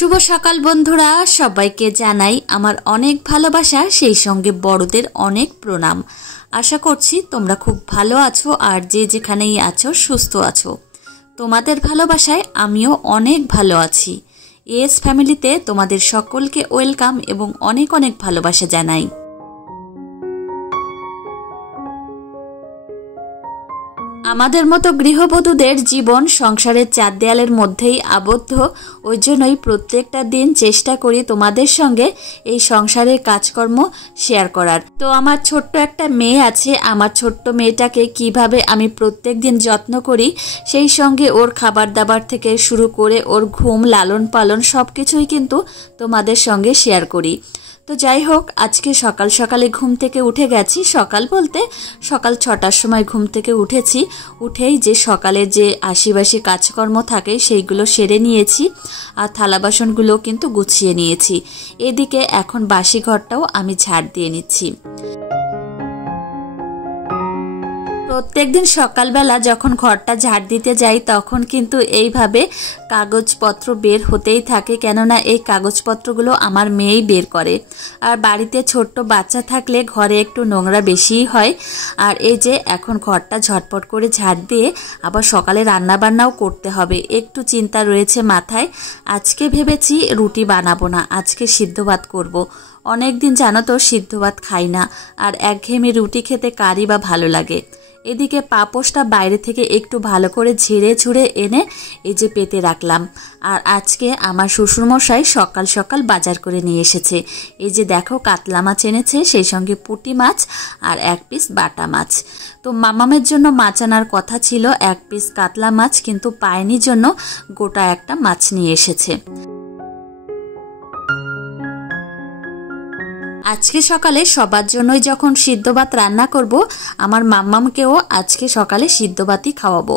शुभ सकाल बंधुरा सबाइके जानाई आमार अनेक भालोबासा सेई संगे बड़ोदेर अनेक प्रणाम। आशा करछि तोमरा खूब भालो आछो और जे जेखानेई आछो सुस्थ आछो। तोमादेर भालोबासाय आमिओ अनेक भालो आछि। एस फैमिलीते तोमादेर सकलके वेलकाम एबं अनेक अनेक भालोबासा जानाई। आमादेर मतो गृहबधूदेर जीवन संसारेर चार देयालेर मध्येई आबद्ध। ओई जोन्नोई प्रत्येकटा दिन चेष्टा करी तोमादेर संगे एई संसारेर काजकर्म शेयार करार। तो आमार छोट्ट एकटा मेये आछे, आमार छोट्ट मेयेटाके किभाबे आमी प्रत्येक दिन यत्न करी सेई संगे ओर खाबार दाबार थेके शुरू करे ओर घुम लालन पालन सबकिछुई किन्तु तोमादेर संगे शेयार करी। तो যাই হোক আজকে সকাল সকালে ঘুম থেকে উঠে গেছি। সকাল বলতে সকাল 6টার সময় ঘুম থেকে উঠেছি। উঠেই যে সকালের যে আশিবাসি কাজকর্ম থাকে সেইগুলো সেরে নিয়েছি আর থালা বাসনগুলো কিন্তু গুছিয়ে নিয়েছি। এদিকে এখন বাসি ঘরটাও আমি ঝাড় দিয়ে নিচ্ছি। प्रत्येक दिन सकाल बेला जखन घरटा झाड़ दीते जाई तखन किन्तु एइभाबे कागजपत्र बेर होतेई थाके, केनना एई कागजपत्रगुलो आमार मेयेई बेर करे। आर बाड़ीते छोट्ट बाच्चा थाकले घरे एकटु नोंगरा बेशिई हय। आर एई जे एखन घरटा झटपट करे झाड़ दिये आबार सकाले रान्ना बान्नाओ करते हबे। एकटु चिंता रयेछे माथाय। आजके भेबेछि रुटी बानाबो ना, आजके सिद्ध भात करब। अनेक दिन जानो तो सिद्ध भात खाई ना, और एकघेয়েমি रुटी खेते कारी बा भालो लागे। एदिके पापोशटा बाइरे थेके एकटु भालो करे झेड़े झुड़े एने এই যে পেতে রাখলাম। আর আজকে আমার শ্বশুরমশাই সকাল সকাল বাজার করে নিয়ে এসেছে। এই যে দেখো কাতলা মাছ এনেছে, সেই সঙ্গে পুঁটি মাছ আর এক পিস বাটা মাছ। তো মামামের জন্য মাছ আনার কথা ছিল, এক পিস কাতলা মাছ কিন্তু পায়নি জন্য গোটা একটা মাছ নিয়ে এসেছে। আজকে সকালে সবার জন্যই যখন সিদ্ধ ভাত রান্না করব, আমার মাম্মামকেও আজকে সকালে সিদ্ধ ভাতই খাওয়াবো।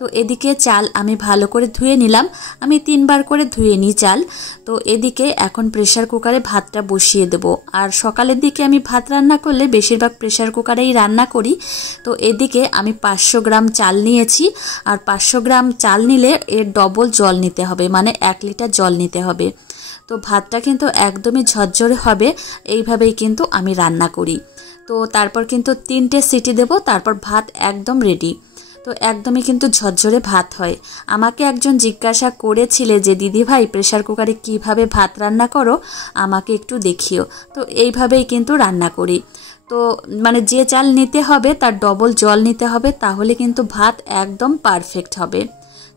তো এদিকে চাল আমি ভালো করে ধুয়ে নিলাম। আমি 3 বার করে ধুয়ে নিই চাল। তো এদিকে এখন প্রেসার কুকারে ভাতটা বসিয়ে দেব। আর সকালের দিকে আমি ভাত রান্না করলে বেশিরভাগ প্রেসার কুকারেই রান্না করি। তো এদিকে আমি 500 গ্রাম চাল নিয়েছি। আর 500 গ্রাম চাল নিলে এর ডবল জল নিতে হবে, মানে 1 লিটার জল নিতে হবে। তো ভাতটা কিন্তু একদমই ঝরঝরে হবে, এইভাবেই কিন্তু আমি রান্না করি। তো তারপর কিন্তু 3টে সিটি দেব, তারপর ভাত একদম রেডি। তো একদমই কিন্তু ঝরঝরে ভাত হয়। আমাকে একজন জিজ্ঞাসা করেছিলে যে দিদি ভাই প্রেসার কুকারে কিভাবে ভাত রান্না করো, আমাকে একটু দেখিও। তো এইভাবেই কিন্তু রান্না করি। তো মানে যে চাল নিতে হবে তার ডবল জল নিতে হবে, তাহলে কিন্তু ভাত একদম পারফেক্ট হবে।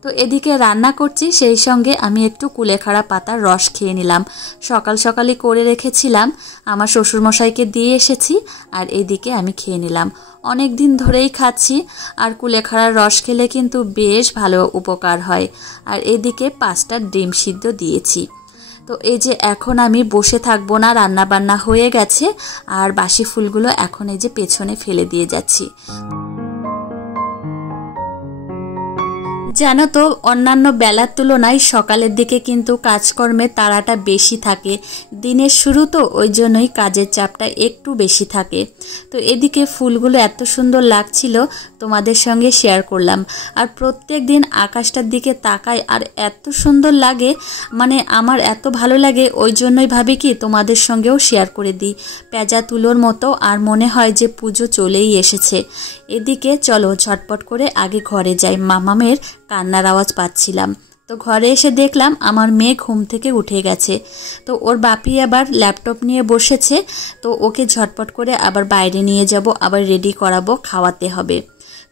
তো এদিকে রান্না করছি, সেই সঙ্গে আমি একটু কুলেখাড়া পাতার রস খেয়ে নিলাম। সকাল সকালই করে রেখেছিলাম, আমার শ্বশুরমশাইকে দিয়ে এসেছি আর এইদিকে আমি খেয়ে নিলাম। অনেক দিন ধরেই খাচ্ছি, আর কুলেখাড়ার রস খেলে কিন্তু বেশ ভালো উপকার হয়। আর এদিকে 5টা ডিম সিদ্ধ দিয়েছি। তো এই যে এখন আমি বসে থাকবো না, রান্না বান্না হয়ে গেছে। আর বাসি ফুলগুলো এখন এই যে পেছনে ফেলে দিয়ে যাচ্ছি। জানো তো অন্যান্য বেলার তুলনায় সকালের দিকে কিন্তু কাজকর্মের তাড়াটা বেশি থাকে। দিনের শুরু তো, ওই জন্যই কাজের চাপটা একটু বেশি থাকে। তো এদিকে ফুলগুলো এত সুন্দর লাগছিল, তোমাদের সঙ্গে শেয়ার করলাম। আর প্রত্যেক দিন আকাশটার দিকে তাকাই আর এত সুন্দর লাগে, মানে আমার এত ভালো লাগে, ওই জন্যই ভাবি কি তোমাদের সঙ্গেও শেয়ার করে দিই। পেঁজা তুলোর মতো, আর মনে হয় যে পুজো চলেই এসেছে। এদিকে চলো ঝটপট করে আগে ঘরে যাই, মামামের কান্নার আওয়াজ পাচ্ছিলাম। তো ঘরে এসে দেখলাম আমার মেয়ে ঘুম থেকে উঠে গেছে। তো ওর বাপি আবার ল্যাপটপ নিয়ে বসেছে। তো ওকে ঝটপট করে আবার বাইরে নিয়ে যাব, আবার রেডি করাবো, খাওয়াতে হবে।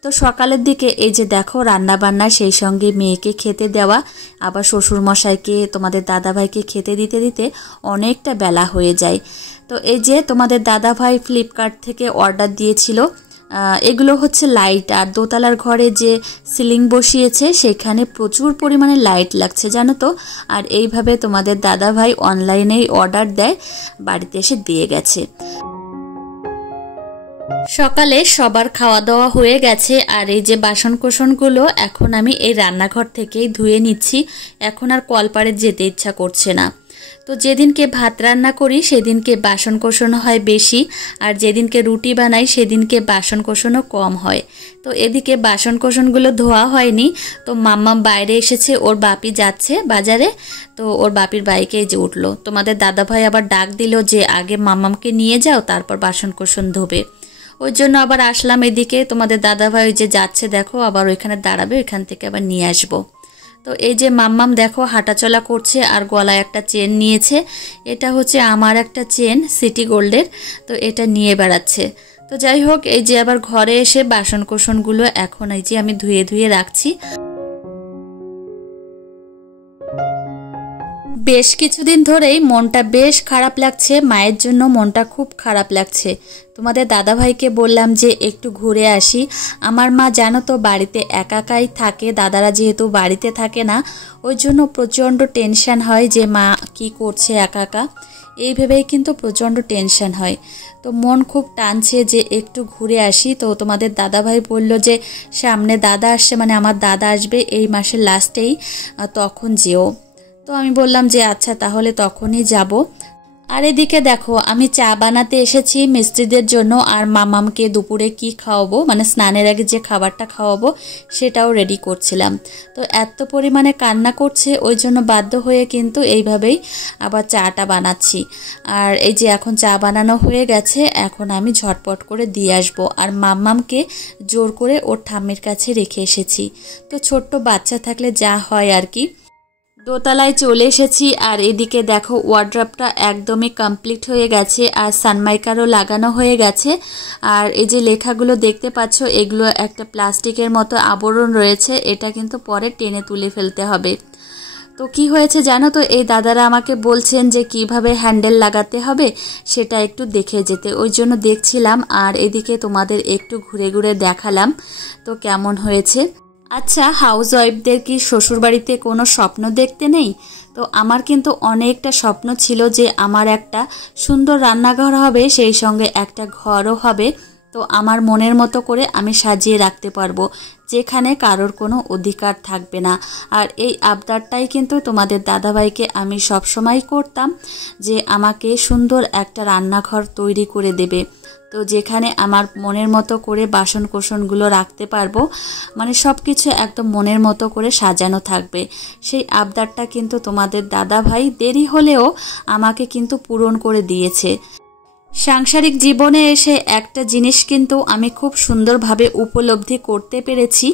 তো সকালের দিকে এই যে দেখো রান্না বান্না, সেই সঙ্গে মেয়েকে খেতে দেওয়া, আবার শ্বশুরমশাইকে তোমাদের দাদাভাইকে খেতে দিতে দিতে অনেকটা বেলা হয়ে যায়। তো এই যে তোমাদের দাদাভাই ফ্লিপকার্ট থেকে অর্ডার দিয়েছিল, এগুলো হচ্ছে লাইট। আর দোতলার ঘরে যে সিলিং বসিয়েছে সেখানে প্রচুর পরিমাণে লাইট লাগছে জানো তো। আর এইভাবে তোমাদের দাদাভাই অনলাইনেই অর্ডার দেয়, বাড়িতে এসে দিয়ে গেছে। সকালে সবার খাওয়া দাওয়া হয়ে গেছে। আর এই যে বাসন কোসনগুলো এখন আমি এই রান্নাঘর থেকেই ধুয়ে নিচ্ছি। এখন আর কলপাড়ে যেতে ইচ্ছা করছে না। তো যেদিনকে ভাত রান্না করি সেদিনকে বাসন কোসনো হয় বেশি, আর যেদিনকে রুটি বানাই সেদিনকে বাসন কোসনো কম হয়। তো এদিকে বাসন কোসনগুলো ধোয়া হয়নি, তো মাম্মাম বাইরে এসেছে, ওর বাপি যাচ্ছে বাজারে, তো ওর বাপির বাইকে যে উঠলো। তোমাদের দাদাভাই আবার ডাক দিল যে আগে মাম্মামকে নিয়ে যাও, তারপর বাসন কোসন ধোবে। ওই জন্য আবার আসলাম এদিকে। তোমাদের দাদাভাই যে যাচ্ছে দেখো, আবার ওইখানে দাঁড়াবে, ওইখান থেকে আবার নিয়ে আসবো। তো এই যে মাম্মাম দেখো হাঁটাচলা করছে আর গলায় একটা চেন নিয়েছে। এটা হচ্ছে আমার একটা চেন সিটি গোল্ডের, তো এটা নিয়ে বেড়াচ্ছে। তো যাই হোক, এই যে আবার ঘরে এসে বাসন কোসনগুলো এখন এই যে আমি ধুয়ে ধুয়ে রাখছি। বেশ কিছুদিন ধরেই মনটা বেশ খারাপ লাগছে, মায়ের জন্য মনটা খুব খারাপ লাগছে। তোমাদের দাদাভাইকে বললাম যে একটু ঘুরে আসি। আমার মা জানো তো বাড়িতে একাকাই থাকে, দাদারা যেহেতু বাড়িতে থাকে না, ওই জন্য প্রচণ্ড টেনশন হয় যে মা কি করছে একা একা, এই ভেবেই কিন্তু প্রচণ্ড টেনশন হয়। তো মন খুব টানছে যে একটু ঘুরে আসি। তো তোমাদের দাদাভাই বলল যে সামনে দাদা আসছে, মানে আমার দাদা আসবে এই মাসের লাস্টেই, তখন যেও। তো আমি বললাম যে আচ্ছা তাহলে তখনই যাব। আর এদিকে দেখো আমি চা বানাতে এসেছি মিস্ত্রিদের জন্য, আর মামামকে দুপুরে কি খাওয়াবো, মানে স্নানের আগে যে খাবারটা খাওয়াবো সেটাও রেডি করছিলাম। তো এত পরিমাণে কান্না করছে, ওই জন্য বাধ্য হয়ে কিন্তু এইভাবেই আবার চাটা বানাচ্ছি। আর এই যে এখন চা বানানো হয়ে গেছে, এখন আমি ঝটপট করে দিয়ে আসবো। আর মাম্মামকে জোর করে ওর ঠাম্মির কাছে রেখে এসেছি। তো ছোট্ট বাচ্চা থাকলে যা হয় আর কি। দোতলায় চলে এসেছি, আর এদিকে দেখো ওয়ার্ড্রপটা একদমই কমপ্লিট হয়ে গেছে, আর সানমাইকারও লাগানো হয়ে গেছে। আর এই যে লেখাগুলো দেখতে পাচ্ছ, এগুলো একটা প্লাস্টিকের মতো আবরণ রয়েছে, এটা কিন্তু পরে টেনে তুলে ফেলতে হবে। তো কি হয়েছে জানো তো, এই দাদারা আমাকে বলছেন যে কিভাবে হ্যান্ডেল লাগাতে হবে সেটা একটু দেখে যেতে, ওই জন্য দেখছিলাম। আর এদিকে তোমাদের একটু ঘুরে ঘুরে দেখালাম তো কেমন হয়েছে। আচ্ছা, হাউস ওয়াইফদের কি শ্বশুরবাড়িতে কোনো স্বপ্ন দেখতে নেই? তো আমার কিন্তু অনেকটা স্বপ্ন ছিল যে আমার একটা সুন্দর রান্নাঘর হবে, সেই সঙ্গে একটা ঘরও হবে। তো আমার মনের মতো করে আমি সাজিয়ে রাখতে পারবো, যেখানে কারোর কোনো অধিকার থাকবে না। আর এই আবদারটাই কিন্তু তোমাদের দাদাভাইকে আমি সবসময় করতাম যে আমাকে সুন্দর একটা রান্নাঘর তৈরি করে দেবে, তো যেখানে আমার মনের মতো করে বাসন কোসনগুলো রাখতে পারবো, মানে সব কিছু একদম মনের মতো করে সাজানো থাকবে। সেই আবদারটা কিন্তু তোমাদের দাদাভাই দেরি হলেও আমাকে কিন্তু পূরণ করে দিয়েছে। সাংসারিক জীবনে এসে একটা জিনিস কিন্তু আমি খুব সুন্দরভাবে উপলব্ধি করতে পেরেছি,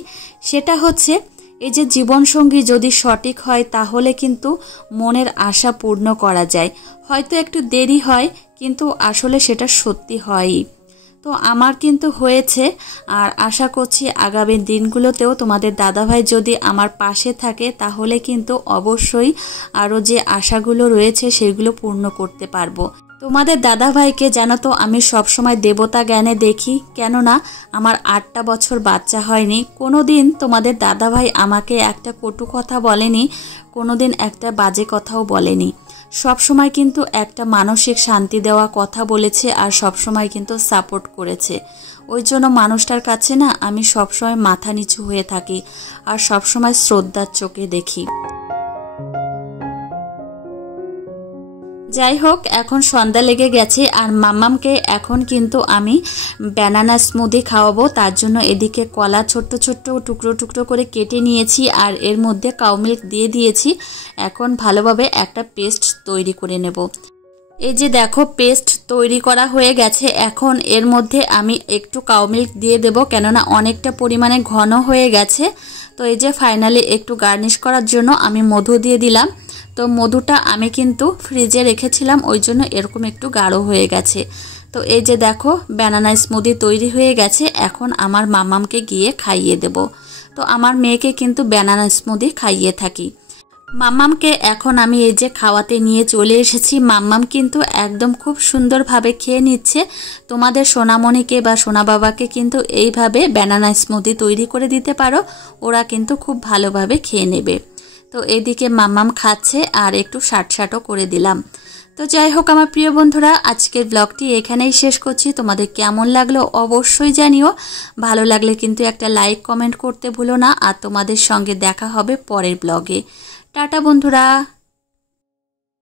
সেটা হচ্ছে এই যে জীবনসঙ্গী যদি সঠিক হয় তাহলে কিন্তু মনের আশা পূর্ণ করা যায়। হয়তো একটু দেরি হয়, কিন্তু আসলে সেটা সত্যি হয়ই। তো আমার কিন্তু হয়েছে, আর আশা করছি আগামী দিনগুলোতেও তোমাদের দাদাভাই যদি আমার পাশে থাকে তাহলে কিন্তু অবশ্যই আরও যে আশাগুলো রয়েছে সেগুলো পূর্ণ করতে পারবো। তোমাদের দাদাভাইকে জানো তো আমি সবসময় দেবতা জ্ঞানে দেখি, কেননা আমার 8টা বছর বাচ্চা হয়নি, কোনো দিন তোমাদের দাদাভাই আমাকে একটা কটু কথা বলেনি, কোনো দিন একটা বাজে কথাও বলেনি। সব সময় কিন্তু একটা মানসিক শান্তি দেওয়া কথা বলেছে, আর সব সময় কিন্তু সাপোর্ট করেছে। ওই জন্য মানুষটার কাছে না আমি সবসময় মাথা নিচু হয়ে থাকি, আর সবসময় শ্রদ্ধার চোখে দেখি। যাই হোক, এখন সন্ধ্যা লেগে গেছে, আর মাম্মামকে এখন কিন্তু আমি ব্যানানা স্মুদি খাওয়াবো। তার জন্য এদিকে কলা ছোট্ট ছোট্ট টুকরো টুকরো করে কেটে নিয়েছি, আর এর মধ্যে কাউ মিল্ক দিয়ে দিয়েছি। এখন ভালোভাবে একটা পেস্ট তৈরি করে নেব। এই যে দেখো পেস্ট তৈরি করা হয়ে গেছে। এখন এর মধ্যে আমি একটু কাউ মিল্ক দিয়ে দেব, কেননা অনেকটা পরিমাণে ঘন হয়ে গেছে। তো এই যে ফাইনালি একটু গার্নিশ করার জন্য আমি মধু দিয়ে দিলাম। তো মধুটা আমি কিন্তু ফ্রিজে রেখেছিলাম, ওই জন্য এরকম একটু গাঢ় হয়ে গেছে। তো এই যে দেখো ব্যানানা স্মুদি তৈরি হয়ে গেছে। এখন আমার মাম্মামকে গিয়ে খাইয়ে দেব। তো আমার মেয়েকে কিন্তু ব্যানানা স্মুদি খাইয়ে থাকি। মাম্মামকে এখন আমি এই যে খাওয়াতে নিয়ে চলে এসেছি। মাম্মাম কিন্তু একদম খুব সুন্দরভাবে খেয়ে নিচ্ছে। তোমাদের সোনামণিকে বা সোনা বাবাকে কিন্তু এইভাবে ব্যানানা স্মুদি তৈরি করে দিতে পারো, ওরা কিন্তু খুব ভালোভাবে খেয়ে নেবে। তো এদিকে মাম্মাম খাচ্ছে, আর একটু শাটও করে দিলাম। তো যাই হোক আমার প্রিয় বন্ধুরা, আজকের ব্লগটি এখানেই শেষ করছি। তোমাদের কেমন লাগলো অবশ্যই জানিও। ভালো লাগলে কিন্তু একটা লাইক কমেন্ট করতে ভুলো না। আর তোমাদের সঙ্গে দেখা হবে পরের ব্লগে। টাটা বন্ধুরা।